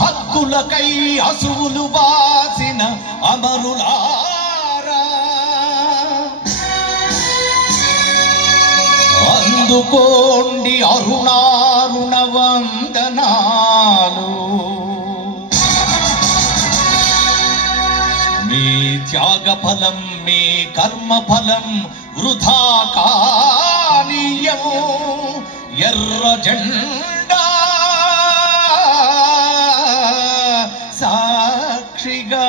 హక్కులకై అసువులు బాసిన అమరులారా, అందుకోండి అరుణారుణ వందనాలు. మీ త్యాగ ఫలం, మీ కర్మ ఫలం వృధా కానీయము. ఎర్ర జెండా సాక్షిగా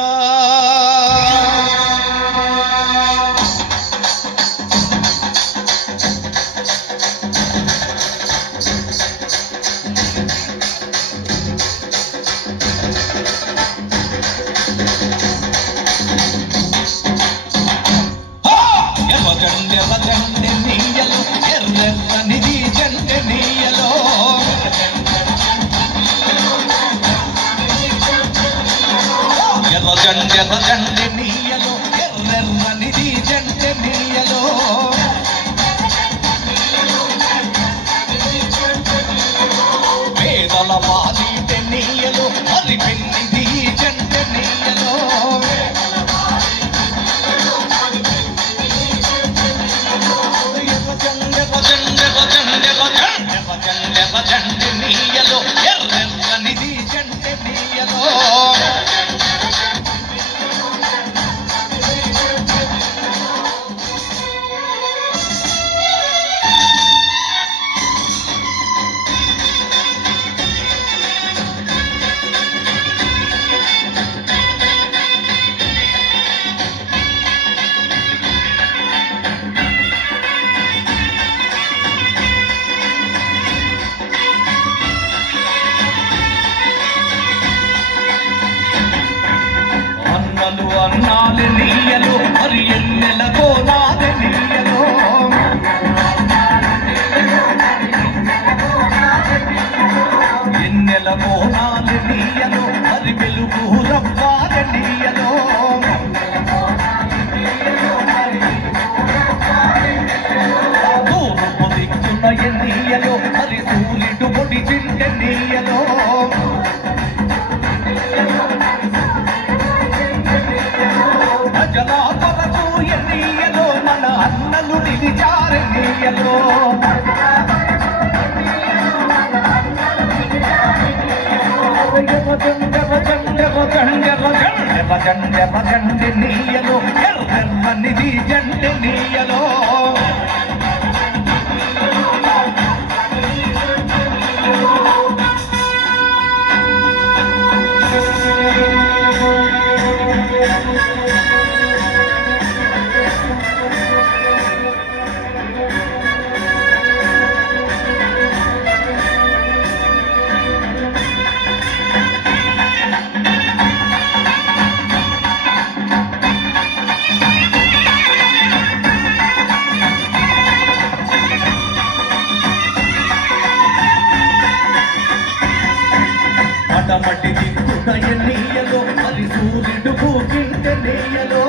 ఎర్రజెండె నీయలో, ఎర్రెర్రనిది జెండె నీయలో. ఎర్రజెండె నీయలో, ఎర్రెర్రనిది జెండె నీయలో. పేదల వాలిటె నీయలో, అరిపెన్నిది జెండె నీయలో. ఎర్రజెండె నీయలో, ఎర్రెర్రనిది జెండె నీయలో. అన్నాలు నీయలో, మరి ఎన్నెలకో నాది నీయలో. ఎన్నెలకో నాది నీయలో, మరి వెలుగు రవ్వాలి నీయలో. తూర్పు దిక్కున నీయలో, మరి సూర్యుడు పొడి చింటె నీయలో. ప్రజల కొరకు ఎన్నియలో, మన అన్నలు నిలిచారు నీయలో. ఎర్రజెండె నీయలో, ఎర్రెర్రనిది జెండె నీయలో. మట్టి దిక్కున నీయలో, మరి సూర్యుడు పూకింటె నీయలో.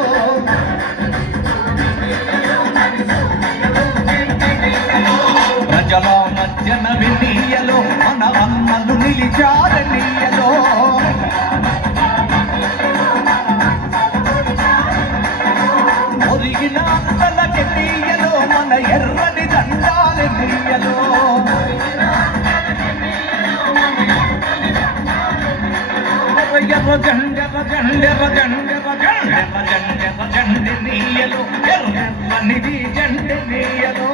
ప్రజల మధ్యన నీయలో, మన అన్నలు నిలిచారు నీయలో. ఒరిగిన అన్నలకి నీయలో, మన ఎర్రని దండాలు నీయలో. ఎర్రజెండె నీయలో, ఎర్రెర్రనిది జెండె నీయలో.